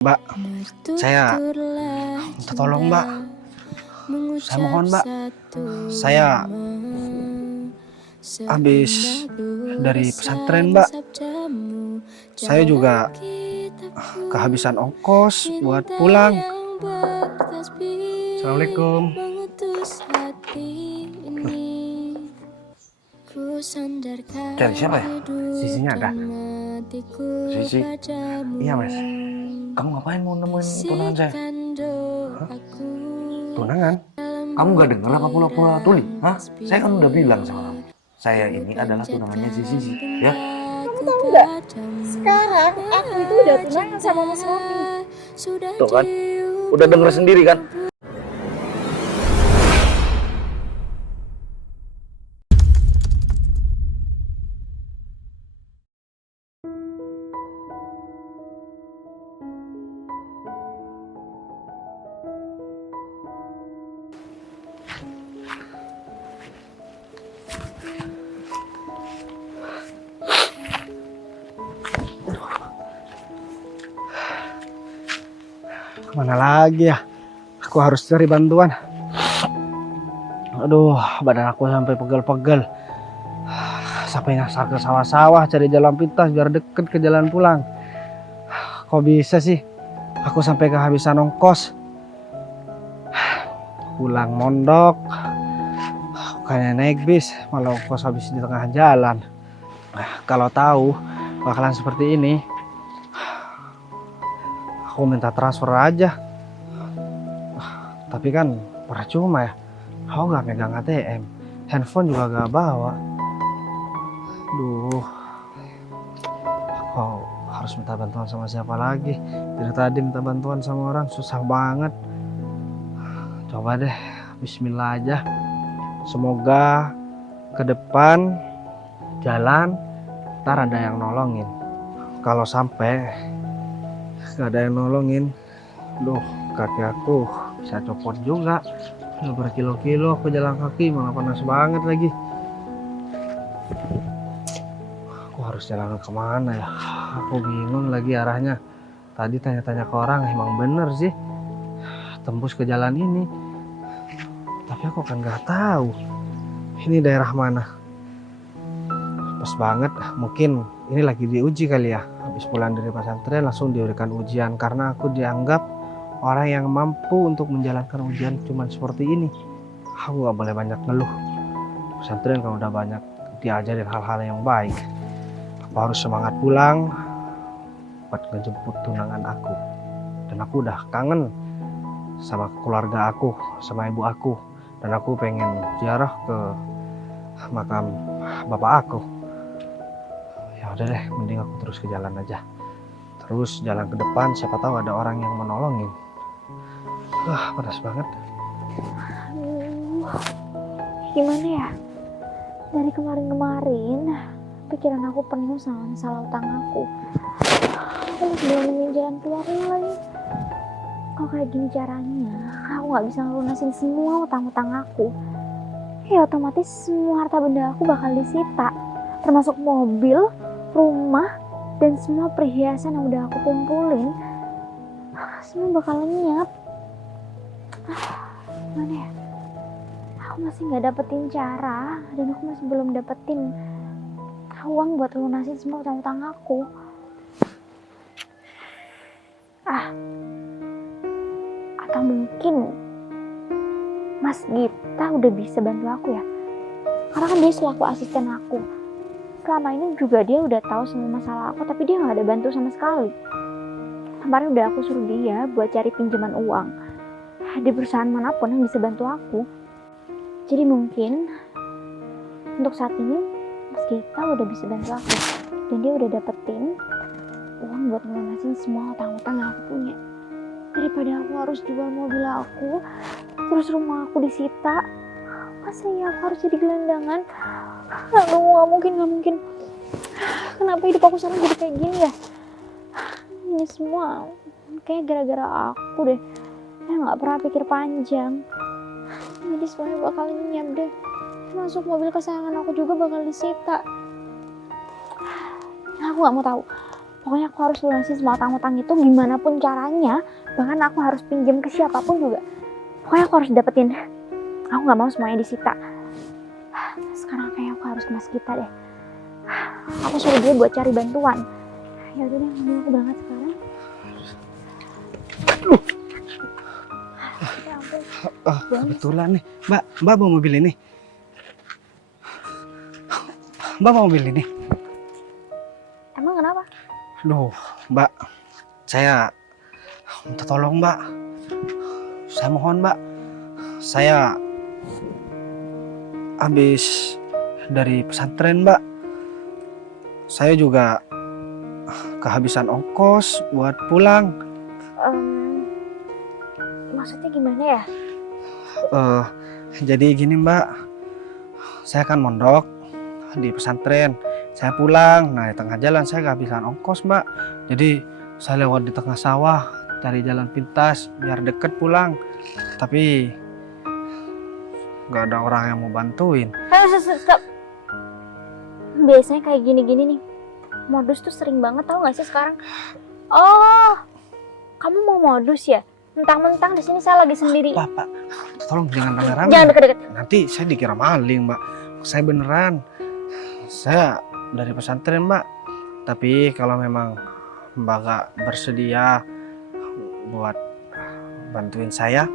Mbak, saya minta tolong Mbak. Saya mohon Mbak. Saya habis dari pesantren Mbak. Saya juga kehabisan ongkos buat pulang. Assalamualaikum. Cari siapa ya? Sisinya ada? Sisi? Iya Mas. Kamu ngapain mau nemuin tunangan saya? Hah? Tunangan? Kamu gak dengar apa pura-pura tuli? Hah? Saya kan udah bilang sama kamu. Saya ini adalah tunangannya si Sisi, ya? Kamu tahu nggak? Sekarang aku itu udah tunangan sama Mas Roni. Tuh kan? Udah denger sendiri kan? Kemana lagi ya? Aku harus cari bantuan. Aduh, badan aku sampai pegel-pegel. Sampai nyasar ke sawah-sawah cari jalan pintas biar deket ke jalan pulang. Kok bisa sih? Aku sampai kehabisan ongkos. Pulang mondok. Kayak naik bis, malah ongkos habis di tengah jalan. Kalau tahu bakalan seperti ini, aku minta transfer aja. Tapi kan percuma ya. Aku gak megang ATM, handphone juga gak bawa. Duh, aku harus minta bantuan sama siapa lagi? Dari tadi minta bantuan sama orang susah banget. Coba deh, bismillah aja. Semoga ke depan jalan ntar ada yang nolongin. Kalau sampai gak ada yang nolongin, duh, kaki aku bisa copot juga. Udah berkilo-kilo aku jalan kaki, malah panas banget lagi. Aku harus jalan kemana ya? Aku bingung lagi arahnya. Tadi tanya-tanya ke orang, emang bener sih tembus ke jalan ini. Tapi aku kan gak tahu ini daerah mana. Pas banget, mungkin ini lagi diuji kali ya. Habis pulang dari pesantren langsung diberikan ujian karena aku dianggap orang yang mampu untuk menjalankan ujian cuman seperti ini. Aku gak boleh banyak ngeluh. Pesantren kan udah banyak diajarin hal-hal yang baik. Aku harus semangat pulang buat ngejemput tunangan aku. Dan aku udah kangen sama keluarga aku, sama ibu aku. Dan aku pengen ziarah ke makam bapak aku. Ya udah deh, mending aku terus ke jalan aja. Terus jalan ke depan, siapa tahu ada orang yang menolongin. Panas banget. Gimana ya? Dari kemarin-kemarin, pikiran aku penuh sama masalah utang aku. Aku masih belum nemuin jalan keluarnya lagi. Kalau kayak gini caranya, aku nggak bisa ngelunasin semua utang-utang aku. Ya otomatis semua harta benda aku bakal disita, termasuk mobil, rumah, dan semua perhiasan yang udah aku kumpulin. Semua bakal lenyap. Gimana ya? Aku masih nggak dapetin cara, dan aku masih belum dapetin uang buat lunasin semua utang-utang aku. Atau mungkin Mas Gita udah bisa bantu aku ya? Karena kan dia selaku asisten aku. Selama ini juga dia udah tahu semua masalah aku, tapi dia nggak ada bantu sama sekali. Kemarin udah aku suruh dia buat cari pinjaman uang di perusahaan manapun yang bisa bantu aku. Jadi mungkin untuk saat ini Mas Gita udah bisa bantu aku, dan dia udah dapetin uang buat ngelunasin semua utang-utang yang aku punya. Daripada aku harus jual mobil aku, terus rumah aku disita, masa ya aku harus jadi gelandangan? Nggak mungkin. Kenapa hidup aku sekarang jadi kayak gini ya? Ini semua kayak gara-gara aku deh. Nggak pernah pikir panjang. Jadi semuanya bakal lenyap deh. Masuk mobil kesayangan aku juga bakal disita. Aku nggak mau tahu. Pokoknya aku harus lunasin semua utang-utang itu gimana pun caranya. Bahkan aku harus pinjam ke siapapun juga. Pokoknya aku harus dapetin. Aku gak mau semuanya disita. Sekarang kayak aku harus ke Mas Gita deh. Aku suruh dia buat cari bantuan. Ya udah deh, mending aku berangkat sekarang. Ya ampun. Kebetulan nih, Mbak bawa mobil ini. Mbak bawa mobil ini. Emang kenapa? Duh, Mbak, saya minta tolong, Mbak. Saya mohon, Mbak. Saya habis dari pesantren, Mbak. Saya juga kehabisan ongkos buat pulang. Maksudnya gimana ya? Jadi gini, Mbak. Saya kan mondok di pesantren. Saya pulang, nah di tengah jalan saya kehabisan ongkos, Mbak. Jadi saya lewat di tengah sawah, cari jalan pintas biar deket pulang. Tapi nggak ada orang yang mau bantuin. Stop. Biasanya kayak gini-gini nih, modus tuh sering banget, tau gak sih sekarang? Oh, kamu mau modus ya? Mentang-mentang di sini saya lagi sendiri. Pak, tolong jangan rame-rame. Jangan deket-deket. Nanti saya dikira maling, Mbak. Saya beneran. Saya dari pesantren, Mbak. Tapi kalau memang Mbak gak bersedia buat bantuin saya,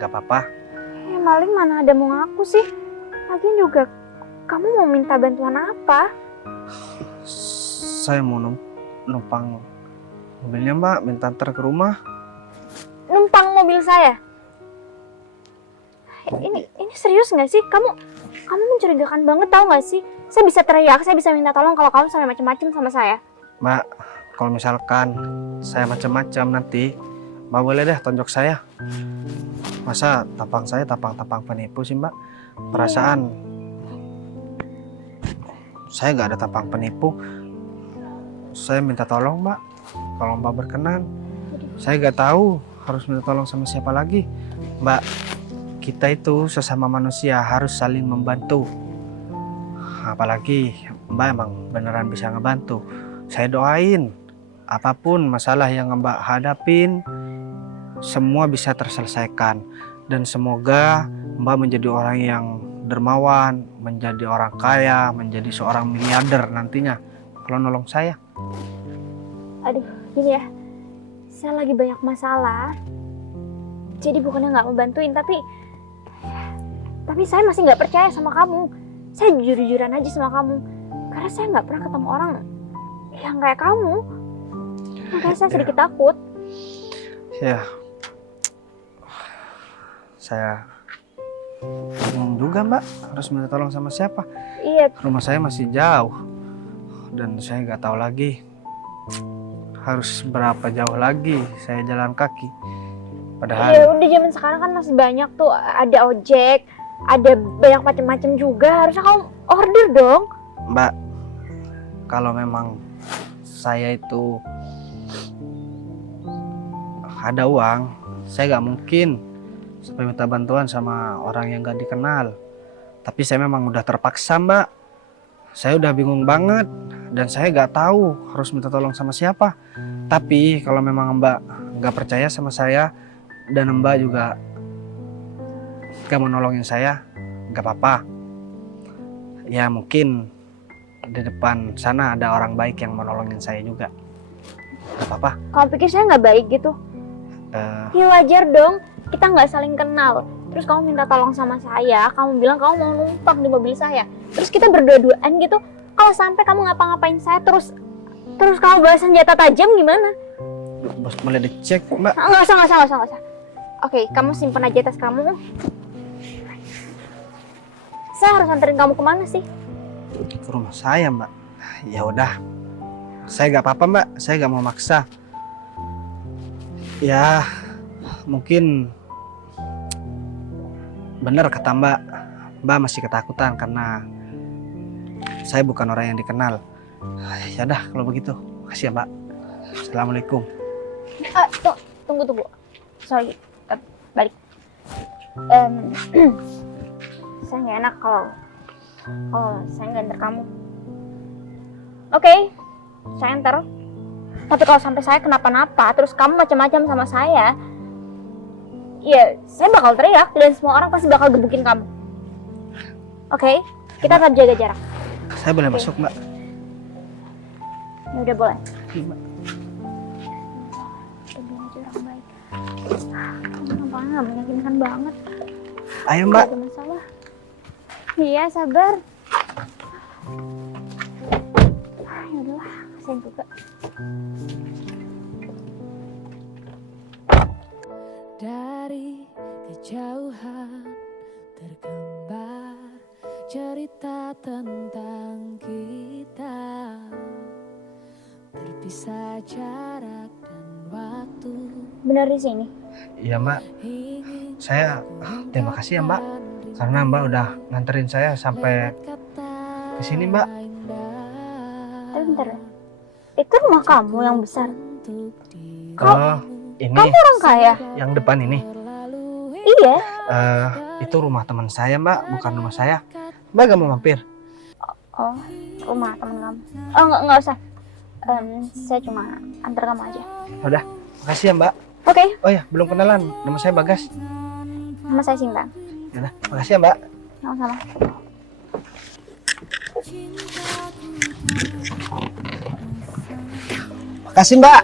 gak apa-apa. Ya maling mana ada mau ngaku sih? Lagian juga, kamu mau minta bantuan apa? Saya mau numpang mobilnya, Mbak, minta antar ke rumah. Numpang mobil saya? Ini serius nggak sih? Kamu mencurigakan banget, tau nggak sih? Saya bisa teriak, saya bisa minta tolong kalau kamu sampai macam-macam sama saya. Mbak, kalau misalkan saya macam-macam nanti, Mbak boleh deh tonjok saya. Masa tampang saya tampang penipu sih, Mbak? Perasaan saya nggak ada tampang penipu. Saya minta tolong, Mbak. Kalau Mbak berkenan, saya nggak tahu harus minta tolong sama siapa lagi. Mbak, kita itu sesama manusia harus saling membantu. Apalagi Mbak emang beneran bisa ngebantu. Saya doain apapun masalah yang Mbak hadapin, semua bisa terselesaikan. Dan semoga Mbak menjadi orang yang dermawan, menjadi orang kaya, menjadi seorang miliarder nantinya kalau nolong saya. Aduh, gini ya, saya lagi banyak masalah. Jadi bukannya nggak mau bantuin, tapi saya masih nggak percaya sama kamu. Saya jujur-jujuran aja sama kamu, karena saya nggak pernah ketemu orang yang kayak kamu. Makanya saya sedikit takut. Ya, saya bingung juga, Mbak, harus minta tolong sama siapa. Iya. Rumah saya masih jauh dan saya nggak tahu lagi harus berapa jauh lagi saya jalan kaki. Padahal Ya udah, zaman sekarang kan masih banyak tuh, ada ojek, ada banyak macam-macam juga. Harusnya kamu order dong. Mbak, kalau memang saya itu ada uang, saya nggak mungkin sampai minta bantuan sama orang yang nggak dikenal. Tapi saya memang udah terpaksa, Mbak. Saya udah bingung banget dan saya nggak tahu harus minta tolong sama siapa. Tapi kalau memang Mbak nggak percaya sama saya dan Mbak juga nggak mau nolongin saya, nggak apa-apa. Ya mungkin di depan sana ada orang baik yang mau nolongin saya juga. Nggak apa-apa. Kamu pikir saya nggak baik gitu? Ya wajar dong, kita nggak saling kenal. Terus kamu minta tolong sama saya, kamu bilang kamu mau numpang di mobil saya. Terus kita berdua-duaan gitu. Kalau sampai kamu ngapa-ngapain saya, terus kamu bawa senjata tajam gimana? Bos boleh dicek, Mbak? Nggak usah. Oke, kamu simpen aja tas kamu. Saya harus anterin kamu kemana sih? Ke rumah saya, Mbak. Ya udah, saya nggak apa-apa, Mbak. Saya nggak mau maksa. Ya, mungkin bener kata Mbak. Mbak masih ketakutan karena saya bukan orang yang dikenal. Ya udah, kalau begitu, makasih ya, Mbak. Assalamualaikum. Tunggu. Sorry, balik. Saya nggak enak kalau saya nggak antar kamu. Oke, saya antar. Tapi kalau sampai saya kenapa-napa, terus kamu macam-macam sama saya, ya saya bakal teriak dan semua orang pasti bakal gebukin kamu. Oke, kita tetap jaga jarak. Saya boleh Oke. masuk, Mbak? Ya udah boleh. Iya, Mbak. Udah aja orang baik. Kenapa nggak meyakinkan banget? Ayo, Nggak Mbak. ada masalah. Iya, sabar. Ya udahlah, kasihan juga. Dari kejauhan tergambar cerita tentang kita, berpisah jarak dan waktu. Benar di sini. Iya, Mbak. Saya terima kasih ya, Mbak. Karena Mbak udah nganterin saya sampai ke sini, Mbak. Tapi bentar deh. Itu rumah kamu yang besar. Oh, ini Kamu orang kaya? yang depan ini. Iya. Itu rumah teman saya, Mbak, bukan rumah saya. Mbak gak mau mampir? Oh, rumah teman kamu. Oh, nggak usah. Saya cuma antar kamu aja. Udah, makasih ya, Mbak. Oke, Oh ya, belum kenalan. Nama saya Bagas. nama saya Sinta. Udah, makasih ya, Mbak. Sama-sama. Makasih, Mbak.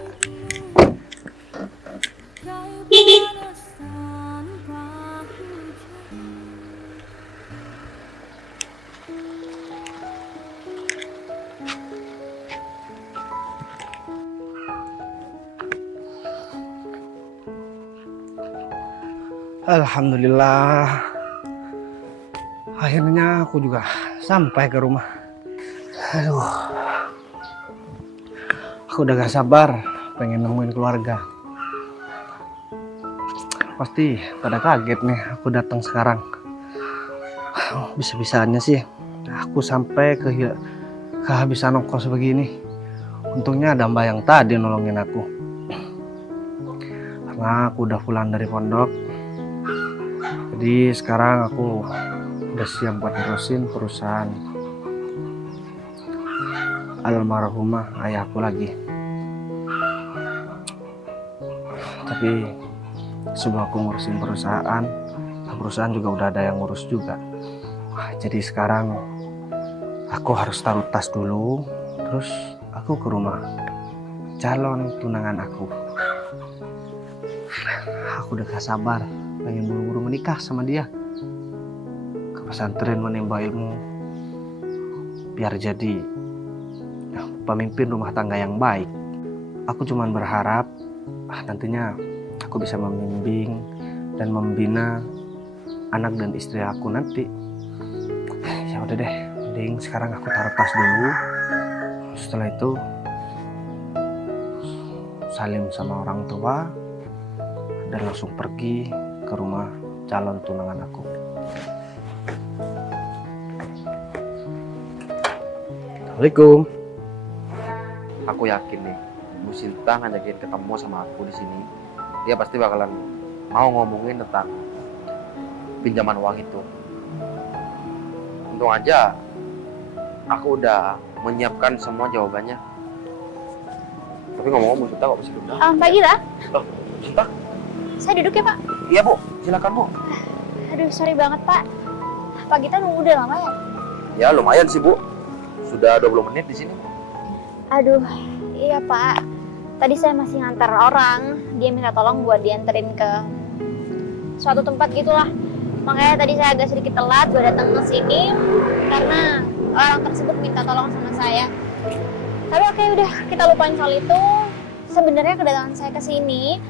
Alhamdulillah. Akhirnya aku juga sampai ke rumah. Aduh. Aku udah gak sabar pengen nemuin keluarga. Pasti pada kaget nih aku datang sekarang. Bisa-bisanya sih aku sampai kehabisan ongkos begini. Untungnya ada Mbak yang tadi nolongin aku. Karena aku udah pulang dari pondok. Jadi sekarang aku udah siap buat nerusin perusahaan almarhumah ayahku lagi. Tapi sebelum aku ngurusin perusahaan juga udah ada yang ngurus juga. Jadi sekarang aku harus taruh tas dulu, terus aku ke rumah calon tunangan aku. Aku udah gak sabar pengen buru-buru menikah sama dia, ke pesantren menimba ilmu biar jadi pemimpin rumah tangga yang baik. Aku cuman berharap nantinya aku bisa membimbing dan membina anak dan istri aku nanti. Ya udah deh, mending sekarang aku taruh tas dulu. Setelah itu salim sama orang tua dan langsung pergi ke rumah calon tunangan aku. Assalamualaikum. Aku yakin nih, Bu Sinta ngajakin ketemu sama aku di sini. Dia pasti bakalan mau ngomongin tentang pinjaman uang itu. Untung aja aku udah menyiapkan semua jawabannya. Tapi ngomong-ngomong Bu Sinta kok masih belum datang? Pak Gila, Loh, Bu Sinta? saya duduk ya Pak. Iya Bu, silakan Bu. Aduh, sorry banget Pak. Pak Gita nunggu udah lama ya? Ya lumayan sih Bu, sudah 20 menit di sini. Aduh, iya Pak. Tadi saya masih ngantar orang, dia minta tolong buat dianterin ke suatu tempat gitulah. Makanya tadi saya agak sedikit telat buat datang ke sini karena orang tersebut minta tolong sama saya. Tapi oke, udah kita lupain soal itu. Sebenarnya kedatangan saya ke sini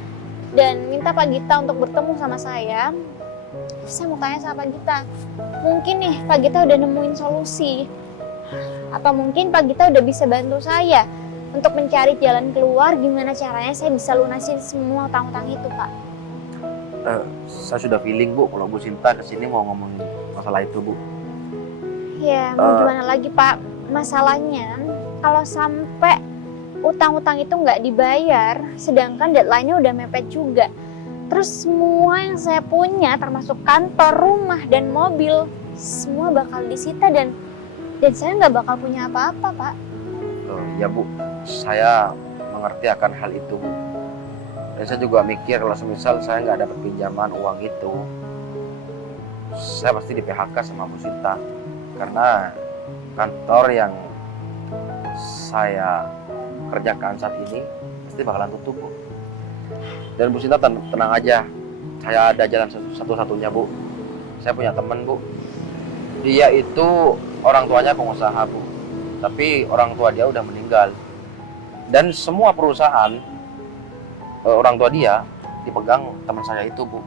dan minta Pak Gita untuk bertemu sama saya. Saya mau tanya sama Pak Gita, mungkin nih Pak Gita udah nemuin solusi. Atau mungkin Pak Gita udah bisa bantu saya untuk mencari jalan keluar gimana caranya saya bisa lunasin semua utang-utang itu, Pak. Saya sudah feeling Bu, kalau Bu Sinta kesini mau ngomongin masalah itu Bu. Ya, mau gimana lagi, Pak? Masalahnya, kalau sampai utang-utang itu nggak dibayar, sedangkan deadline-nya udah mepet juga. Terus semua yang saya punya, termasuk kantor, rumah, dan mobil, semua bakal disita dan saya nggak bakal punya apa-apa, Pak. Loh, ya Bu, saya mengerti akan hal itu Bu. Dan saya juga mikir kalau semisal saya nggak dapat pinjaman uang itu, saya pasti di PHK sama Bu Sinta. Karena kantor yang saya kerjakan saat ini pasti bakalan tutup Bu. Dan Bu Sinta tenang aja, saya ada jalan satu-satunya Bu. Saya punya teman Bu, dia itu orang tuanya pengusaha Bu, tapi orang tua dia udah meninggal. Dan semua perusahaan orang tua dia dipegang teman saya itu Bu.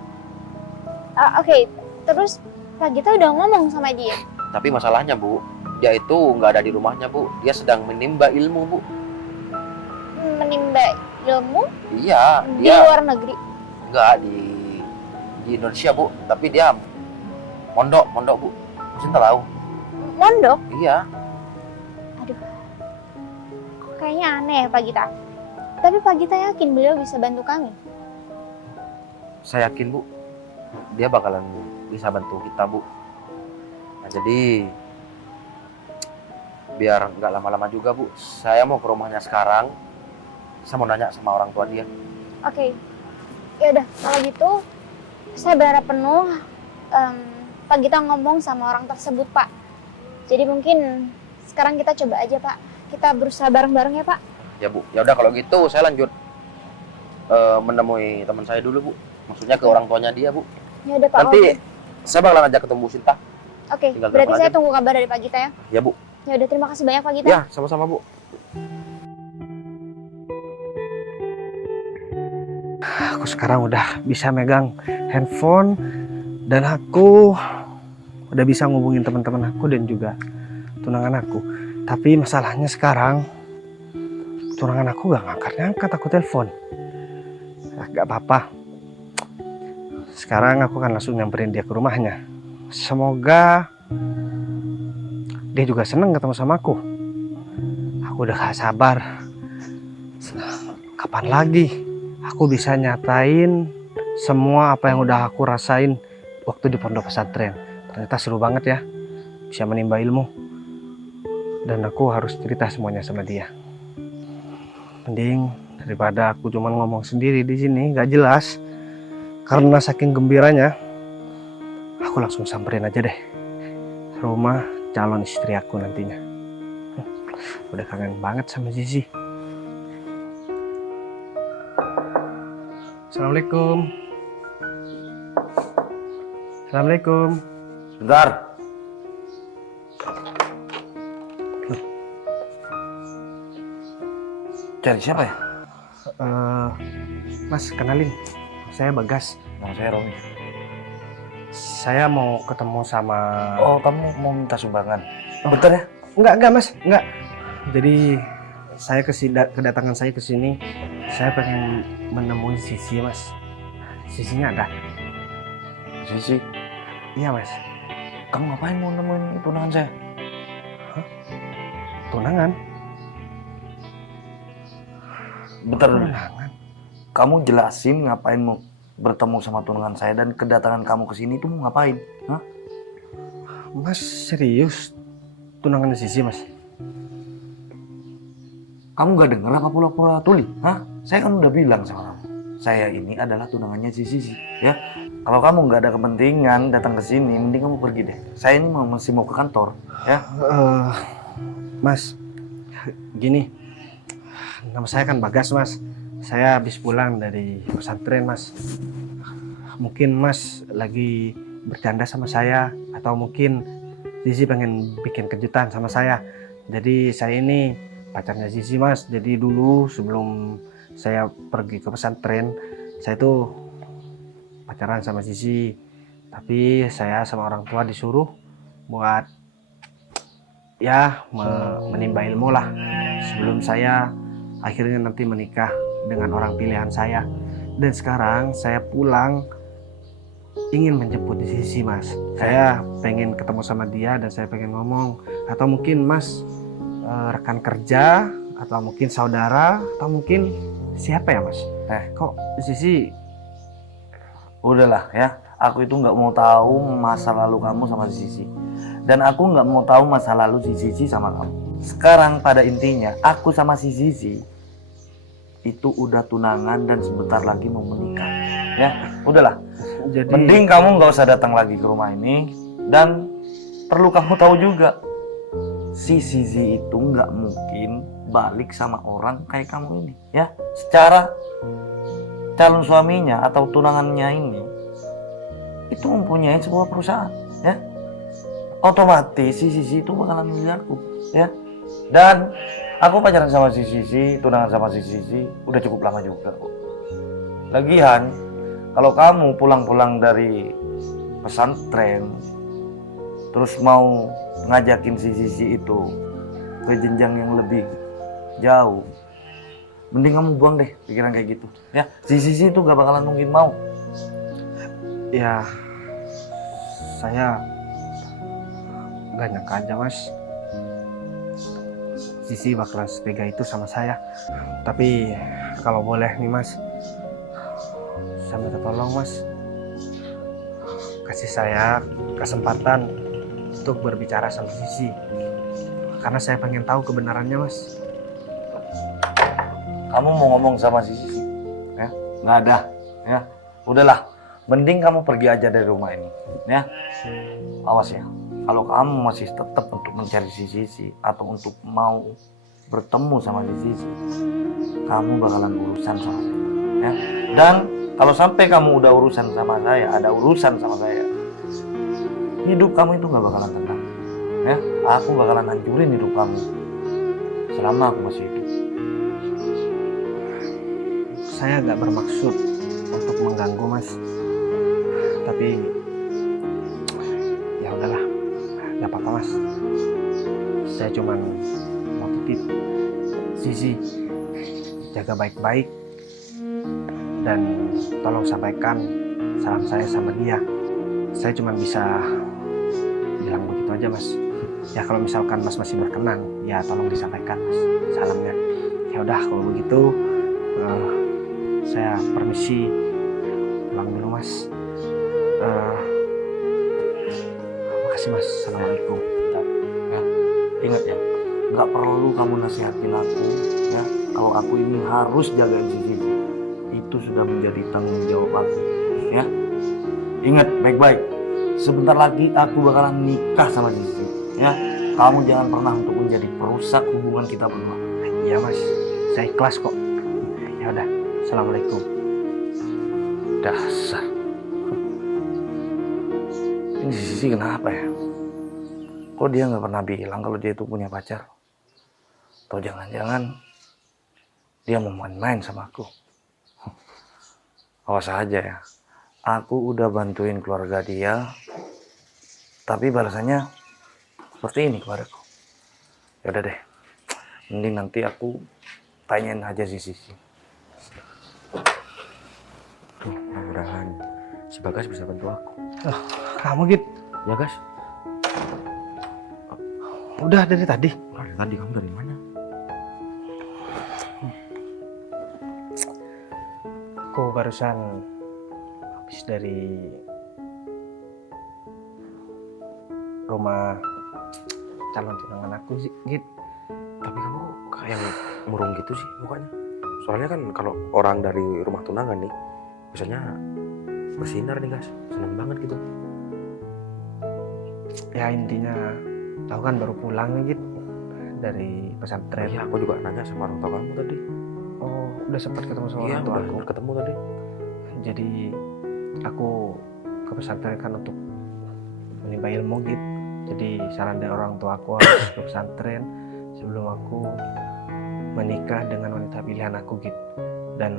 Oke, terus Pak Gita udah ngomong sama dia. Tapi masalahnya Bu, dia itu nggak ada di rumahnya Bu, dia sedang menimba ilmu Bu. Menimba ilmu Iya, di dia luar negeri. nggak di Indonesia Bu, tapi dia mondok Bu. Cinta tahu? Mondok? Iya. Kok kayaknya aneh ya Pak Gita. Tapi Pak Gita yakin beliau bisa bantu kami? Saya yakin Bu, dia bakalan bisa bantu kita Bu. Nah, jadi biar nggak lama-lama juga Bu, saya mau ke rumahnya sekarang. Saya mau nanya sama orang tua dia. Oke, ya udah kalau gitu saya berharap penuh Pak Gita ngomong sama orang tersebut Pak. Jadi mungkin sekarang kita coba aja Pak, kita berusaha bareng-bareng ya Pak. Ya Bu, ya udah kalau gitu saya lanjut menemui teman saya dulu Bu. Maksudnya ke orang tuanya dia Bu. Ya udah Pak. Nanti saya bakalan ajak ketemu Bu Sinta. Oke, tinggal berarti telepon saya aja. tunggu kabar dari Pak Gita ya. Ya Bu. Ya udah terima kasih banyak Pak Gita. Ya, sama-sama Bu. Aku sekarang udah bisa megang handphone dan aku udah bisa ngubungin teman-teman aku dan juga tunangan aku. Tapi masalahnya sekarang tunangan aku gak ngangkat aku telepon. Gak apa-apa. Sekarang aku akan langsung nyamperin dia ke rumahnya. Semoga dia juga seneng ketemu sama aku. Aku udah gak sabar. Kapan lagi aku bisa nyatain semua apa yang udah aku rasain waktu di pondok pesantren. Ternyata seru banget ya, bisa menimba ilmu. Dan aku harus cerita semuanya sama dia. Mending daripada aku cuma ngomong sendiri di sini gak jelas. Karena saking gembiranya, aku langsung samperin aja deh rumah calon istri aku nantinya. Udah kangen banget sama Zizi. Assalamualaikum. Assalamualaikum. Sebentar. Cari siapa ya? Mas, kenalin. Saya Bagas. Nama saya Romi. Saya mau ketemu sama... Oh, kamu mau minta sumbangan? Bentar ya? Enggak Mas, enggak. Jadi saya kedatangan saya ke sini, saya pengen menemui Sisi Mas. Sisinya ada? Sisi, Iya Mas. kamu ngapain mau nemuin tunangan saya? Tunangan? Bentar dulu. Tunangan? Kamu jelasin ngapain mau bertemu sama tunangan saya dan kedatangan kamu ke sini itu mau ngapain? Hah? Mas serius? Tunangannya Sisi Mas? Kamu gak dengar apa pura-pura tuli? Hah? Saya kan udah bilang sama kamu. Saya ini adalah tunangannya si Sisi, ya. Kalau kamu nggak ada kepentingan datang ke sini, mending kamu pergi deh. Saya ini masih mau ke kantor, ya. Mas, gini, nama saya kan Bagas Mas. Saya habis pulang dari pesantren Mas. Mungkin Mas lagi bercanda sama saya, atau mungkin Zizi pengen bikin kejutan sama saya. Jadi saya ini pacarnya Zizi Mas. Jadi dulu sebelum saya pergi ke pesantren, saya tuh pacaran sama Zizi. Tapi saya sama orang tua disuruh buat ya menimba ilmu lah sebelum saya akhirnya nanti menikah dengan orang pilihan saya. Dan sekarang saya pulang ingin menjemput Zizi Mas. Saya pengen ketemu sama dia dan saya pengen ngomong. Atau mungkin Mas rekan kerja, atau mungkin saudara, atau mungkin siapa ya Mas? Kok Zizi? Udahlah ya, aku itu nggak mau tahu masa lalu kamu sama Zizi. Dan aku nggak mau tahu masa lalu Zizi sama kamu. Sekarang pada intinya aku sama si Zizi itu udah tunangan dan sebentar lagi mau menikah. Ya, udahlah. Jadi Mending kamu nggak usah datang lagi ke rumah ini. Dan perlu kamu tahu juga, si Zizi itu nggak mungkin balik sama orang kayak kamu ini. Ya, secara calon suaminya atau tunangannya ini itu mempunyai sebuah perusahaan. Ya, otomatis si Zizi itu bakalan milih aku. Ya, dan aku pacaran sama si Zizi, tunangan sama si Zizi udah cukup lama juga kok. Lagian, kalau kamu pulang-pulang dari pesantren, terus mau ngajakin si Zizi itu ke jenjang yang lebih jauh, mending kamu buang deh pikiran kayak gitu. Ya, si Zizi itu gak bakalan mungkin mau. ya saya nggak nyangka aja Mas, Sisi bakalan setega itu sama saya. Tapi kalau boleh nih Mas, saya minta tolong Mas, kasih saya kesempatan untuk berbicara sama Sisi, karena saya pengen tahu kebenarannya Mas. Kamu mau ngomong sama si Zizi? Ya, nggak ada. Ya, udahlah. Mending kamu pergi aja dari rumah ini. Ya, awas ya. Kalau kamu masih tetap untuk mencari si Zizi atau untuk mau bertemu sama si Zizi, kamu bakalan urusan sama saya. Ya, dan kalau sampai kamu udah urusan sama saya, ada urusan sama saya, hidup kamu itu nggak bakalan tenang. Ya, aku bakalan hancurin hidup kamu selama aku masih hidup. Saya nggak bermaksud untuk mengganggu Mas, tapi ya udahlah, nggak apa-apa Mas. Saya cuman mau titip Zizi, jaga baik-baik dan tolong sampaikan salam saya sama dia. Saya cuman bisa bilang begitu aja Mas. Ya kalau misalkan Mas masih berkenan, ya tolong disampaikan Mas salamnya. Ya udah kalau begitu. Saya permisi pulang dulu Mas. Makasih Mas. Assalamualaikum. Ya, ingat ya, nggak perlu kamu nasihatin aku. Ya, kalau aku ini harus jagain si Zizi, itu sudah menjadi tanggung jawab aku. Ya, ingat baik-baik. Sebentar lagi aku bakalan nikah sama Zizi. Ya, kamu jangan pernah untuk menjadi perusak hubungan kita berdua. Iya Mas, saya ikhlas kok. Ya udah. Assalamualaikum. Dasar. Ini Zizi kenapa ya? Kok dia nggak pernah bilang kalau dia itu punya pacar? Atau jangan-jangan dia mau main-main sama aku? Awas aja ya. Aku udah bantuin keluarga dia, tapi balasannya seperti ini kepadaku. Ya udah deh. Mending nanti aku tanyain aja si Zizi. Mudah-mudahan si Bagas bisa bantu aku. Kamu Git, Ya Gas? udah dari tadi. Tadi kamu dari mana? Aku barusan habis dari rumah calon tunangan aku sih, Git. Tapi kamu kayak murung gitu sih mukanya. Soalnya kan kalau orang dari rumah tunangan nih, biasanya bersinar nih Gas, seneng banget gitu. Ya intinya, tahu kan baru pulang nih Git dari pesantren. Iya, aku juga nanya sama orang tua kamu tadi. Oh, udah sempat ketemu sama Iya, orang tua udah aku. ketemu tadi. Jadi aku ke pesantren kan untuk menimba ilmu Git. Jadi saran dari orang tua aku harus ke pesantren sebelum aku menikah dengan wanita pilihan aku Git. Dan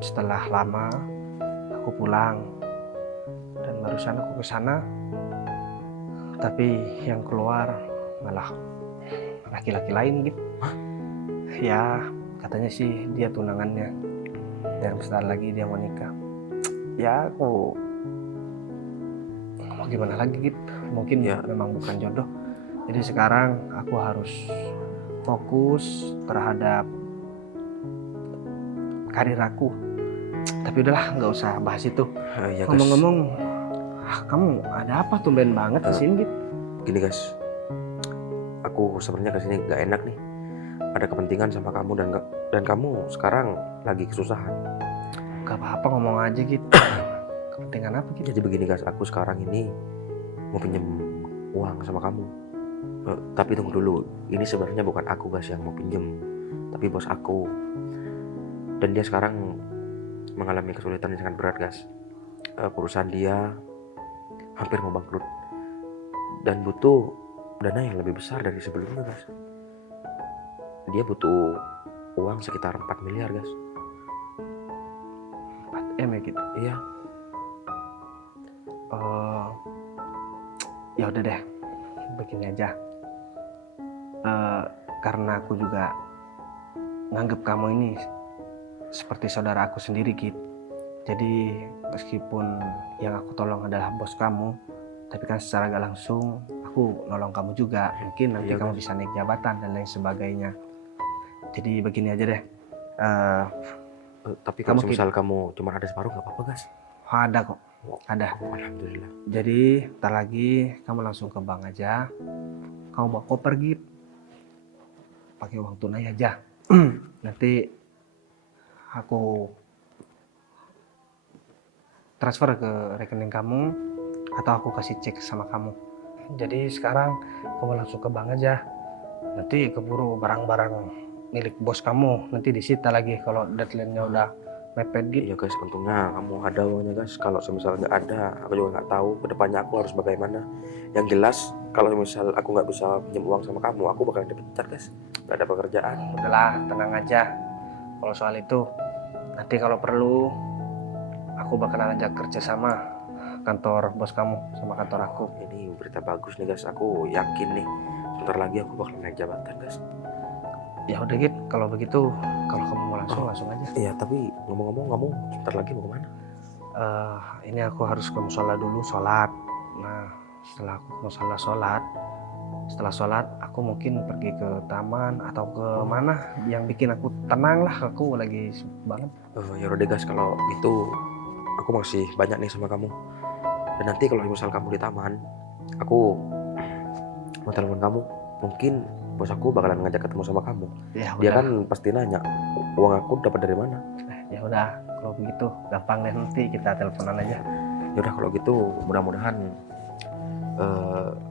setelah lama aku pulang dan barusan aku ke sana, tapi yang keluar malah laki-laki lain Git. Ya katanya sih dia tunangannya dan sebentar lagi dia mau nikah. Ya aku mau gimana lagi Git, mungkin Ya. memang bukan jodoh. Jadi sekarang aku harus fokus terhadap karir aku. Tapi udahlah, nggak usah bahas itu. Ya Gas. Ngomong-ngomong, kamu ada apa tumben banget di sini Git? Gini Gas, aku aku sebenarnya kesini gak enak nih. Ada kepentingan sama kamu dan kamu sekarang lagi kesusahan. Gak apa-apa, ngomong aja gitu. Kepentingan apa gitu? Jadi begini guys, aku sekarang ini mau pinjam uang sama kamu. Tapi tunggu dulu, ini sebenarnya bukan aku guys yang mau pinjam, tapi bos aku. Dan dia sekarang mengalami kesulitan yang sangat berat guys. Perusahaan dia hampir mau bangkrut dan butuh dana yang lebih besar dari sebelumnya guys. Dia butuh uang sekitar 4 miliar guys. 4M ya gitu? Iya. Ya udah deh, begini aja. Karena aku juga nganggep kamu ini seperti saudara aku sendiri gitu. Jadi meskipun yang aku tolong adalah bos kamu, tapi kan secara gak langsung aku nolong kamu juga. Mungkin nanti Iya, kamu guys. bisa naik jabatan dan lain sebagainya. Jadi begini aja deh. Tapi kalau Kamu misal kamu cuma ada separuh nggak apa-apa guys. Ada kok, ada. Alhamdulillah. Jadi ntar lagi kamu langsung ke bank aja. Kamu bawa koper gitu, pakai uang tunai aja. Nanti aku transfer ke rekening kamu atau aku kasih cek sama kamu. Jadi sekarang kamu langsung ke bank aja. Nanti keburu barang-barang milik bos kamu nanti disita lagi kalau deadline-nya udah mepet gitu. Iya guys, untungnya kamu ada uangnya guys. Kalau semisal nggak ada, aku juga nggak tahu kedepannya aku harus bagaimana. Yang jelas, kalau misal aku nggak bisa pinjam uang sama kamu, aku bakal dipecat guys. Nggak ada pekerjaan. Udahlah, tenang aja. Kalau soal itu, nanti kalau perlu, aku bakalan ajak kerja sama kantor bos kamu sama kantor aku. Ini berita bagus nih guys. Aku yakin nih, sebentar lagi aku bakal naik jabatan guys. Ya udah gitu, kalau begitu, kalau kamu mau langsung aja. Iya, tapi ngomong-ngomong, kamu sebentar lagi mau kemana? Ini aku harus ke musola dulu, sholat. Nah, setelah aku ke musola setelah sholat, aku mungkin pergi ke taman atau ke mana yang bikin aku tenang lah. Aku lagi sibuk banget. Ya udah deh guys, kalau gitu aku masih banyak nih sama kamu. Dan nanti kalau misal kamu di taman, aku mau telepon kamu. Mungkin bos aku bakalan ngajak ketemu sama kamu. Ya Dia udah. kan pasti nanya, uang aku dapat dari mana? Ya udah, kalau begitu gampang deh, nanti kita teleponan aja. Ya udah kalau gitu, mudah-mudahan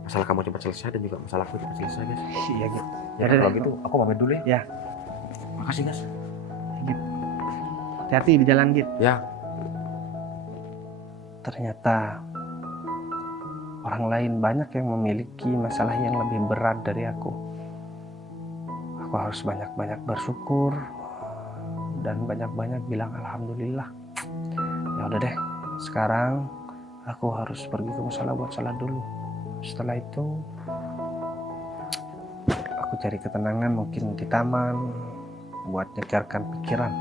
masalah kamu cepat selesai dan juga masalah aku cepat selesai guys. Iya gitu. Ya udah kalau gitu, aku pamit dulu ya. Ya. Makasih guys. Gitu. Hati-hati di jalan gitu. Ya. Ternyata orang lain banyak yang memiliki masalah yang lebih berat dari aku. Aku harus banyak-banyak bersyukur dan banyak-banyak bilang alhamdulillah. Ya udah deh, sekarang aku harus pergi ke musola buat sholat dulu. Setelah itu aku cari ketenangan mungkin di taman buat nyegarkan pikiran.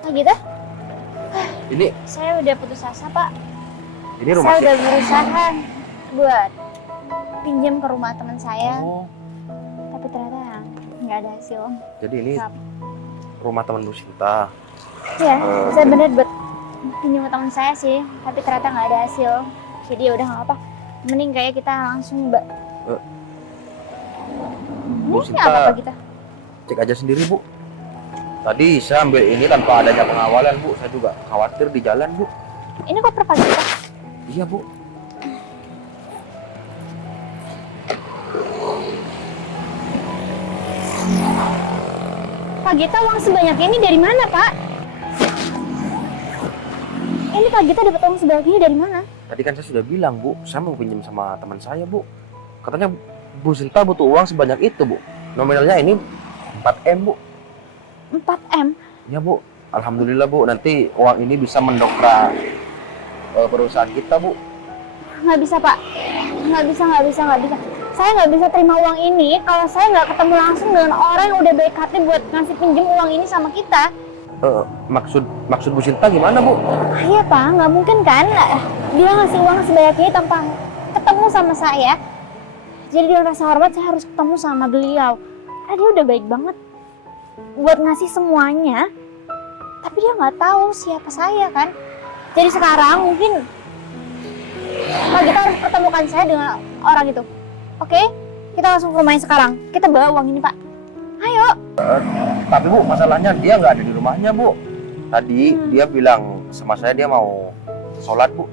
Nah gitu, Ini saya udah putus asa Pak. rumah Saya udah berusaha buat pinjam ke rumah teman saya, Oh, tapi ternyata nggak ada hasil. jadi ini Maaf. rumah teman Bu Sinta. Ya, saya bener buat pinjam ke teman saya sih, tapi ternyata nggak ada hasil. Jadi ya udah nggak apa, mending kayak kita langsung Bu ini Sinta, apa kita? cek aja sendiri Bu. Tadi saya ambil ini tanpa adanya pengawalan Bu. Saya juga khawatir di jalan Bu. Ini koper Pak Gita. Iya Bu. Pak Gita, uang sebanyak ini dari mana Pak? Ini Pak Gita dapat uang sebanyak ini dari mana? Tadi kan saya sudah bilang Bu, saya mau pinjam sama teman saya Bu. Katanya Bu Sinta butuh uang sebanyak itu Bu. Nominalnya ini 4M Bu. 4M. Ya Bu. Alhamdulillah Bu, nanti uang ini bisa mendongkrak perusahaan kita Bu. Nggak bisa Pak, nggak bisa. Saya nggak bisa terima uang ini kalau saya nggak ketemu langsung dengan orang yang udah baik hati buat ngasih pinjem uang ini sama kita. Maksud Bu Sinta gimana Bu? Iya Pak, nggak mungkin kan dia ngasih uang sebanyak ini tanpa ketemu sama saya. Jadi dengan rasa hormat saya harus ketemu sama beliau. Karena dia udah baik banget buat ngasih semuanya. Tapi dia nggak tahu siapa saya kan. Jadi sekarang mungkin Pak Gita harus pertemukan saya dengan orang itu. Oke? Kita langsung ke rumahnya sekarang. Kita bawa uang ini, Pak. Ayo. Tapi Bu, masalahnya dia nggak ada di rumahnya Bu. Tadi dia bilang sama saya dia mau sholat Bu.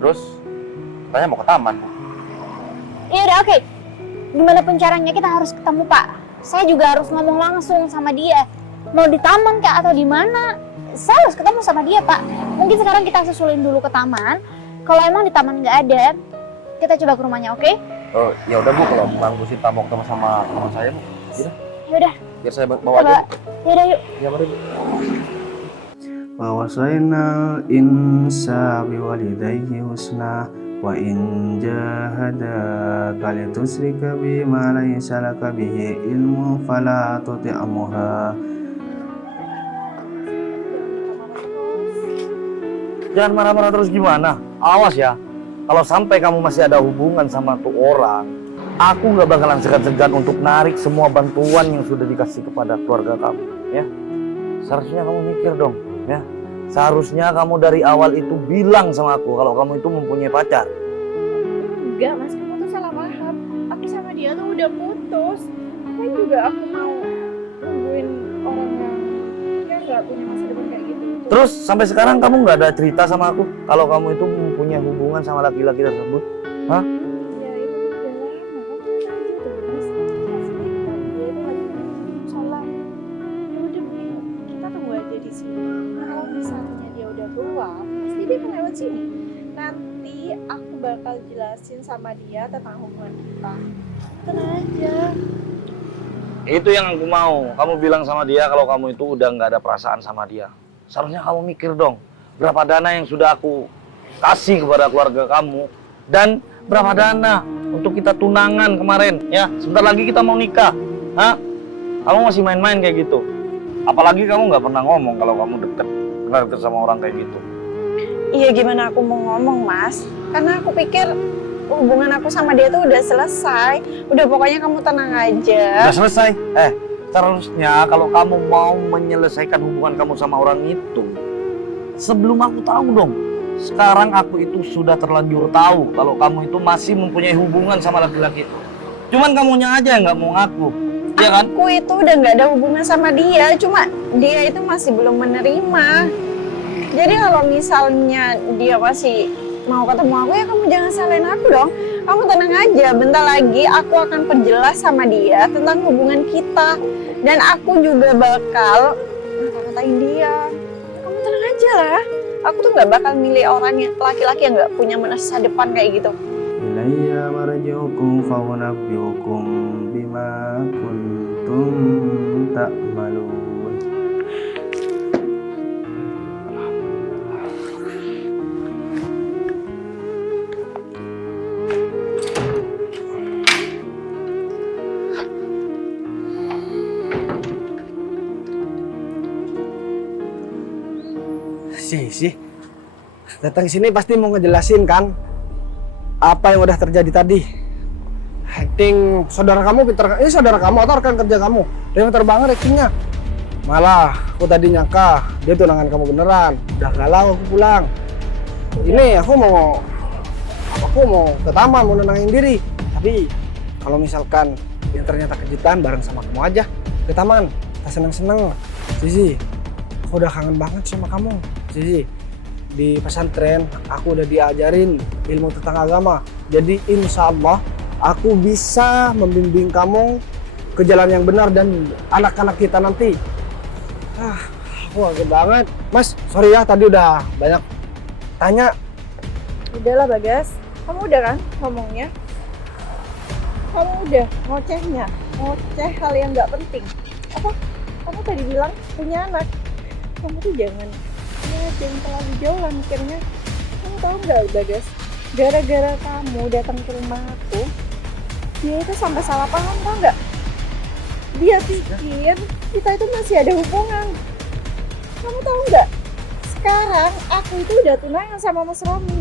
Terus katanya mau ke taman Bu. Ya udah, oke. Gimana pun caranya kita harus ketemu, Pak. Saya juga harus ngomong langsung sama dia. Mau di taman kah atau di mana? Saya harus ketemu sama dia, Pak. Mungkin sekarang kita susulin dulu ke taman. Kalau emang di taman nggak ada, kita coba ke rumahnya, oke? Oh, ya udah Bu, kalau Bang Bu Sinta mau ketemu sama teman saya Bu. Ya udah, Biar saya bawa aja. Bu. ya udah yuk. Ya mari Bu. Wawasainal insa biwalidayhi husna wa in jahadaka litusyrika bima laysa laka bihi ilmu fala tuti'amuha. Jangan marah-marah terus gimana? Awas ya, kalau sampai kamu masih ada hubungan sama tuh orang, aku nggak bakalan segan-segan untuk narik semua bantuan yang sudah dikasih kepada keluarga kamu, ya. Seharusnya kamu mikir dong, ya. Seharusnya kamu dari awal itu bilang sama aku kalau kamu itu mempunyai pacar. Enggak mas, kamu tuh salah paham. Aku sama dia tuh udah putus. Kan juga aku mau nungguin orang yang nggak punya masa depan kayak gitu. Terus sampai sekarang kamu nggak ada cerita sama aku kalau kamu itu mempunyai hubungan sama laki-laki tersebut? Hah? Ya itu udah lama. Kamu aja tuh mas. Dia itu lagi sholat. Ya udah mending kita tunggu aja di sini. Kalau misalnya dia udah keluar, pasti dia akan lewat sini. Nanti aku bakal jelasin sama dia tentang hubungan kita. Tenang aja. Itu yang aku mau. Kamu bilang sama dia kalau kamu itu udah nggak ada perasaan sama dia. Seharusnya kamu mikir dong, berapa dana yang sudah aku kasih kepada keluarga kamu dan berapa dana untuk kita tunangan kemarin, ya. Sebentar lagi kita mau nikah, hah? Kamu masih main-main kayak gitu. Apalagi kamu nggak pernah ngomong kalau kamu deket sama orang kayak gitu. Iya gimana aku mau ngomong mas? Karena aku pikir hubungan aku sama dia tuh udah selesai. Udah pokoknya kamu tenang aja. Udah selesai? Seharusnya kalau kamu mau menyelesaikan hubungan kamu sama orang itu, sebelum aku tahu dong. Sekarang aku itu sudah terlanjur tahu kalau kamu itu masih mempunyai hubungan sama laki-laki itu. Cuman kamunya aja yang nggak mau ngaku, ya kan? Aku itu udah nggak ada hubungan sama dia, cuma dia itu masih belum menerima. Jadi kalau misalnya dia masih mau ketemu aku, ya kamu jangan salahin aku dong. Kamu tenang aja, bentar lagi aku akan perjelas sama dia tentang hubungan kita. Dan aku juga bakal ngata-ngatain dia. Kamu tenang aja lah. Aku tuh nggak bakal milih orang yang laki-laki yang nggak punya masa depan kayak gitu. Ilayya marji'ukum fa unabbi'ukum bima kuntum ta'malun. Sih datang sini pasti mau ngejelasin kan apa yang udah terjadi tadi. Acting saudara kamu pintar, ini saudara kamu atau rekan kerja kamu? Dia pintar banget actingnya. Malah aku tadi nyangka dia tunangan kamu beneran. Udah galau aku pulang. Ini aku mau ke taman mau nenangin diri. Tapi kalau misalkan yang ternyata kejutan bareng sama kamu aja ke taman, kita seneng-seneng. Sisi, aku udah kangen banget sama kamu. Sisi, di pesantren aku udah diajarin ilmu tentang agama. Jadi insya Allah aku bisa membimbing kamu ke jalan yang benar dan anak-anak kita nanti. Aku kaget banget. Mas, sorry ya tadi udah banyak tanya. Udahlah Bagas, kamu udah kan ngomongnya? Kamu udah ngocehnya, ngoceh hal yang nggak penting. Apa? Kamu tadi bilang punya anak. Kamu tuh jangan terlalu jauh lah mikirnya. Kamu tahu nggak Bagas? Gara-gara kamu datang ke rumah aku, dia itu sampai salah paham, tau nggak? Dia pikir kita itu masih ada hubungan. Kamu tahu nggak? Sekarang aku itu udah tunangan sama Mas Romi.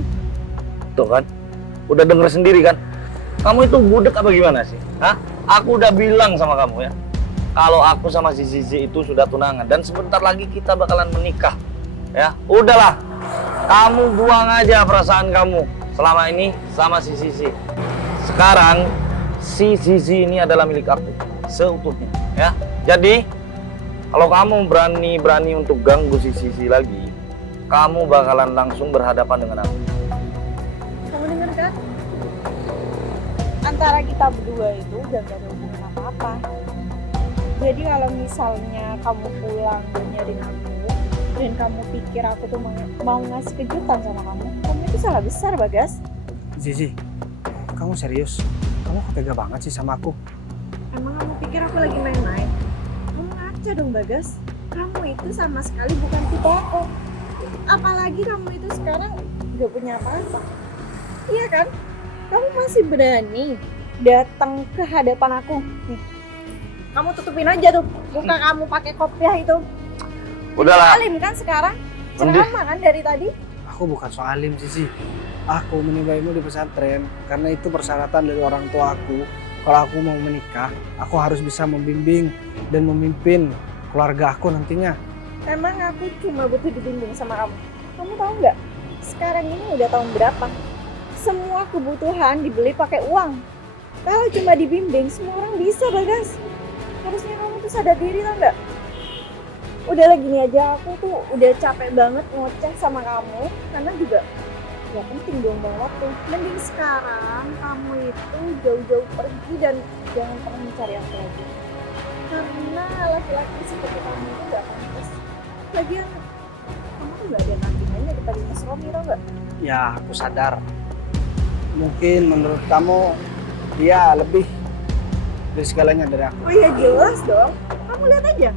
Tuh kan, udah denger sendiri kan? Kamu itu budek apa gimana sih? Hah? Aku udah bilang sama kamu ya, kalau aku sama si Zizi itu sudah tunangan dan sebentar lagi kita bakalan menikah. Ya, udahlah. Kamu buang aja perasaan kamu selama ini sama si Sisi. Sekarang si Sisi ini adalah milik aku seutuhnya, ya. Jadi kalau kamu berani untuk ganggu si Sisi lagi, kamu bakalan langsung berhadapan dengan aku. Kamu denger kan? Antara kita berdua itu udah gak ada hubungan apa-apa. Jadi kalau misalnya kamu pulang dan nyariin aku, dan kamu pikir aku tuh mau ngasih kejutan sama kamu itu salah besar, Bagas. Zizi, kamu serius? Kamu kok tega banget sih sama aku? Emang kamu pikir aku lagi main-main? Kamu ngaca dong, Bagas. Kamu itu sama sekali bukan tipe aku. Apalagi kamu itu sekarang gak punya apa-apa. Iya kan? Kamu masih berani datang ke hadapan aku. Nih, kamu tutupin aja tuh muka kamu pakai kopiah itu. Udahlah. Alim kan sekarang? Ceramah kan dari tadi? Aku bukan soalim Sisi. Aku menimbahimu di pesantren karena itu persyaratan dari orang tua aku. Kalau aku mau menikah, aku harus bisa membimbing dan memimpin keluarga aku nantinya. Emang aku cuma butuh dibimbing sama kamu? Kamu tahu nggak? Sekarang ini udah tahun berapa? Semua kebutuhan dibeli pakai uang. Kalau cuma dibimbing, semua orang bisa, Bagas. Harusnya kamu tuh sadar diri, tau nggak? Udah lagi nih aja, aku tuh udah capek banget ngoceh sama kamu. Karena juga gak penting buang-buang waktu. Mending sekarang kamu itu jauh-jauh pergi dan jangan pernah mencari aku lagi. Karena laki-laki seperti kamu itu gak pantas. Lagian kamu tuh gak ada tandingannya dibanding Mas Romi, tau gak? Ya, aku sadar. Mungkin menurut kamu dia lebih dari segalanya dari aku. Oh iya jelas dong. Kamu lihat aja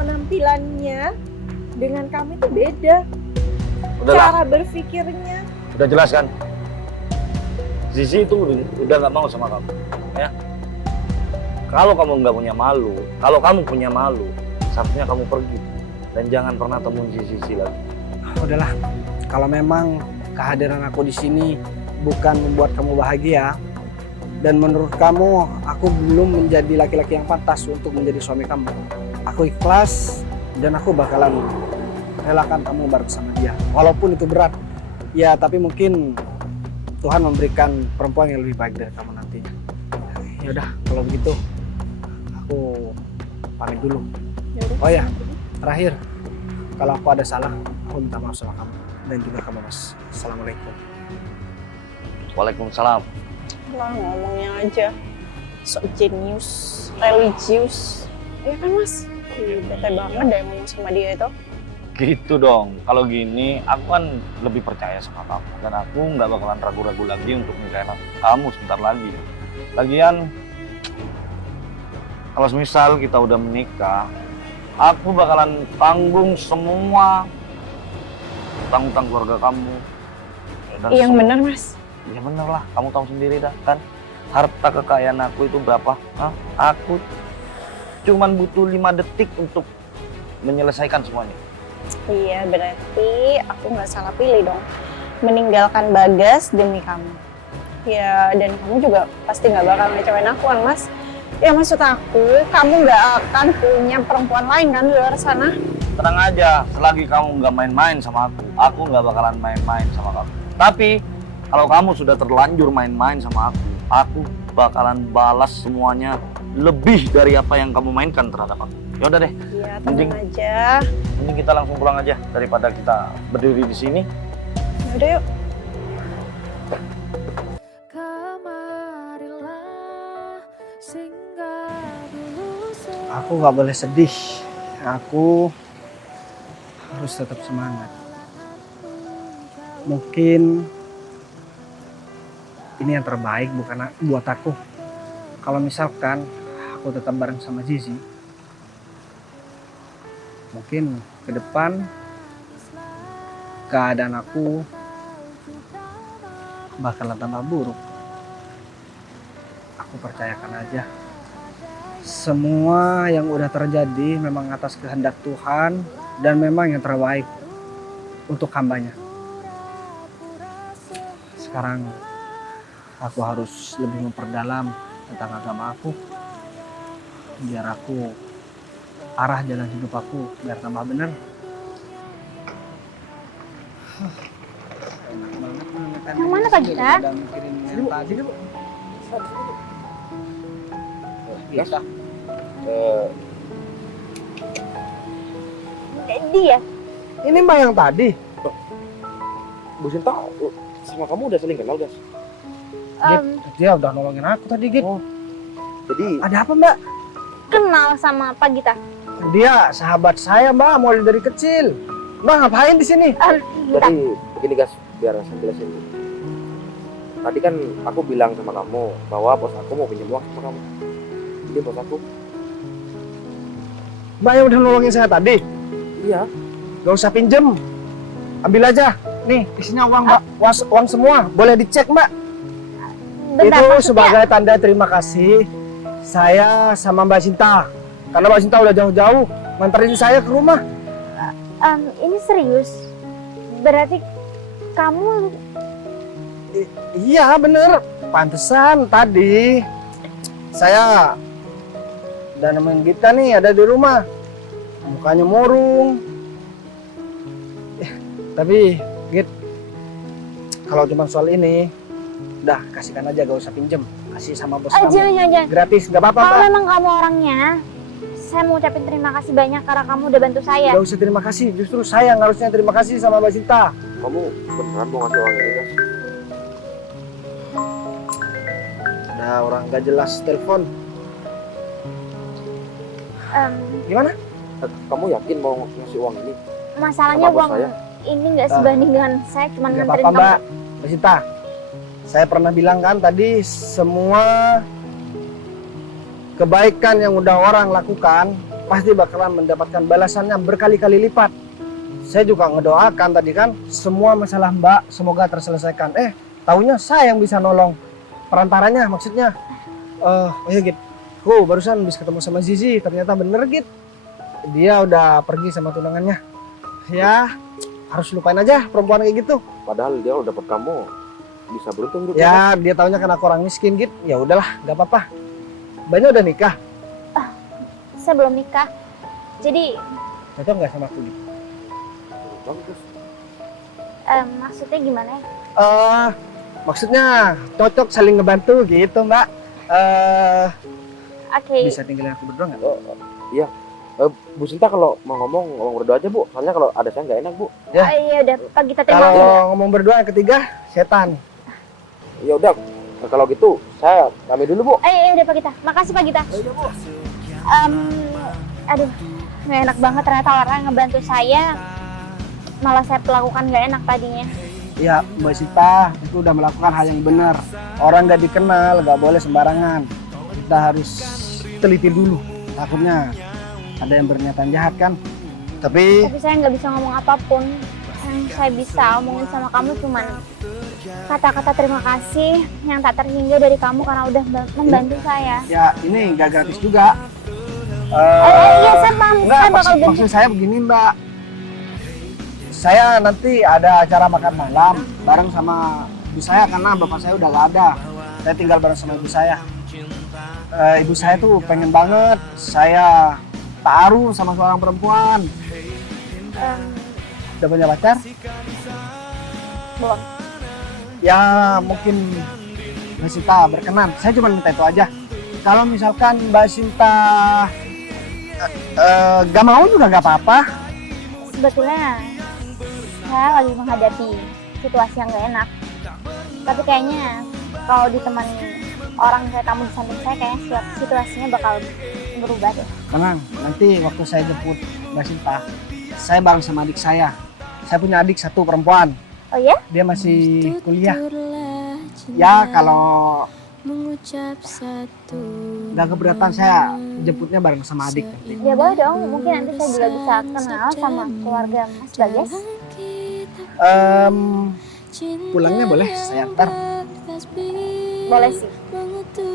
penampilannya dengan kamu itu beda. Udahlah. Cara berpikirnya. Udah jelas kan? Sisi itu udah nggak mau sama kamu, ya. Kalau kamu nggak punya malu, kalau kamu punya malu, seharusnya kamu pergi dan jangan pernah temuin si Sisi lagi. Udahlah, kalau memang kehadiran aku di sini bukan membuat kamu bahagia dan menurut kamu aku belum menjadi laki-laki yang pantas untuk menjadi suami kamu, aku ikhlas dan aku bakalan relakan kamu bareng sama dia. Walaupun itu berat, ya tapi mungkin Tuhan memberikan perempuan yang lebih baik dari kamu nantinya. Ya udah, kalau begitu aku pamit dulu. Yaudah, Oh ya, terakhir, kalau aku ada salah, aku minta maaf sama kamu dan juga kamu, Mas. Assalamualaikum. Waalaikumsalam. lah ngomongnya aja sok jenius, religius. Ya kan Mas? Bete banget deh ngomong sama dia itu. Gitu dong. Kalau gini, aku kan lebih percaya sama kamu dan aku nggak bakalan ragu-ragu lagi untuk nikahin kamu sebentar lagi. Lagian, kalau misal kita udah menikah, aku bakalan tanggung semua utang-utang keluarga kamu. Dan Yang benar Mas. Ya bener lah, kamu tahu sendiri dah kan. Harta kekayaan aku itu berapa? Hah? Aku cuman butuh 5 detik untuk menyelesaikan semuanya. Iya, berarti aku nggak salah pilih dong. Meninggalkan Bagas demi kamu. Ya, dan kamu juga pasti nggak bakal ngecewain aku kan, Mas. Ya maksud aku, kamu nggak akan punya perempuan lain kan di luar sana. Tenang aja, selagi kamu nggak main-main sama aku nggak bakalan main-main sama kamu. Tapi, kalau kamu sudah terlanjur main-main sama aku bakalan balas semuanya lebih dari apa yang kamu mainkan terhadap aku. Ya udah deh. Iya, tenang aja. Mending kita langsung pulang aja daripada kita berdiri di sini. Ya udah yuk. Kemarilah singgah dulu Aku nggak boleh sedih. Aku harus tetap semangat. Mungkin ini yang terbaik bukan buat aku. Kalau misalkan aku tetap bareng sama Zizi, mungkin ke depan keadaan aku bakalan tambah buruk. Aku percayakan aja. Semua yang udah terjadi memang atas kehendak Tuhan dan memang yang terbaik untuk hambanya. Sekarang aku harus lebih memperdalam tentang agama aku biar aku arah jalan hidup aku biar tambah benar. Enak banget tuh makan. Yang mana, Pak Gita? Udah mikirin yang tadi dulu. Bisa. Dia. Ini Mbak yang tadi. Bu Sinta sama kamu udah saling kenal, guys? Dia udah nolongin aku tadi, Git. Jadi Ada apa, Mbak? Kenal sama Pak Gita. Dia sahabat saya, Mbak, mulai dari kecil. Mbak ngapain di sini? Bentar. jadi begini guys, biar saya jelasin. Tadi kan aku bilang sama kamu bahwa bos aku mau pinjam uang sama kamu. Jadi bos aku, Mbak yang udah nolongin saya tadi. iya, Gak usah pinjem. Ambil aja. Nih, isinya uang, Mbak. Uang semua. Boleh dicek, Mbak. Bentar, Itu maksudnya- sebagai tanda terima kasih saya sama Mbak Sinta. Karena Mbak Sinta udah jauh-jauh nganterin saya ke rumah. Ini serius. Berarti kamu Iya, bener. Pantesan tadi saya udah nemenin Gita nih ada di rumah. Mukanya murung. Tapi, Git, kalau cuma soal ini, udah kasihkan aja, gak usah pinjem. Kasih sama bos kamu. jangan. Gratis, gak apa-apa, Kalau Mbak. memang kamu orangnya, saya mau ucapin terima kasih banyak karena kamu udah bantu saya. Gak usah terima kasih, justru saya yang harusnya terima kasih sama Mbak Sinta. kamu beneran mau ngasih uang ini guys? Nah, orang gak jelas telepon. Em, Gimana? Kamu yakin mau ngasih uang ini? masalahnya Sama bos uang saya? ini nggak sebanding dengan saya cuma Gak nganterin apa-apa, kamu. Mbak. Mbak Sinta, saya pernah bilang kan tadi semua kebaikan yang udah orang lakukan pasti bakalan mendapatkan balasannya berkali-kali lipat. Saya juga ngedoakan tadi kan semua masalah Mbak semoga terselesaikan. Taunya saya yang bisa nolong perantaranya maksudnya. Oh iya Git, barusan bisa ketemu sama Zizi, ternyata bener Git. Dia udah pergi sama tunangannya. Ya, harus lupain aja perempuan kayak gitu. Padahal dia udah dapet kamu, bisa beruntung hidupnya. Ya, dia taunya kan aku orang miskin Git. Ya udahlah, gak apa-apa. Mbaknya udah nikah. Saya belum nikah. Jadi Cocok nggak sama aku Git? Bagus. maksudnya gimana ya? Maksudnya cocok saling ngebantu gitu Mbak. Oke. Bisa tinggalin aku berdua nggak? Bu Sinta kalau mau ngomong berdua aja bu, soalnya kalau ada saya nggak enak bu. Ya. Iya udah Pak Gita terima kasih. Kalau ngomong berdua yang ketiga setan. Ya udah, kalau gitu saya kami dulu bu. Iya udah Pak Gita. Makasih Pak Gita. Aduh, nggak enak banget ternyata orang ngebantu saya. Malah saya pelakukan nggak enak tadinya. Ya Mbak Sita itu udah melakukan hal yang benar. Orang nggak dikenal nggak boleh sembarangan. Kita harus teliti dulu. Takutnya ada yang berniatan jahat kan. Tapi Tapi saya nggak bisa ngomong apapun. Yang saya bisa omongin sama kamu cuman kata-kata terima kasih yang tak terhingga dari kamu karena udah membantu saya. ya ini nggak gratis juga. Iya saya paham. Enggak, Saya bakal maksud saya begini Mbak. Saya nanti ada acara makan malam bareng sama ibu saya karena bapak saya udah gak ada. Saya tinggal bareng sama ibu saya. Ibu saya tuh pengen banget saya taruh sama seorang perempuan. Udah punya pacar? belum. Ya mungkin Mbak Sinta berkenan. Saya cuma minta itu aja. Kalau misalkan Mbak Sinta gak mau juga gak apa-apa. Sebetulnya saya lagi menghadapi situasi yang gak enak. Tapi kayaknya kalau ditemani orang kayak kamu di samping saya, kayaknya situasinya bakal berubah deh. Tenang, nanti waktu saya jemput Mbak Sinta, saya bareng sama adik saya. Saya punya adik satu perempuan, Oh ya? dia masih kuliah. Tuturlah Ya cinta kalau mengucap satu nggak keberatan saya jemputnya bareng sama adik nanti. Ya boleh dong, mungkin nanti saya juga bisa kenal sama keluarga Mas Bagas. Pulangnya boleh saya antar. Boleh sih.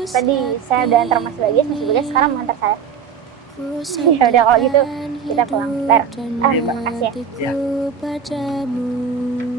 Tadi saya udah antar Mas Bagas sekarang mau antar saya. Ya udah kalau gitu kita pulang. Makasih ya. Ya. padamu.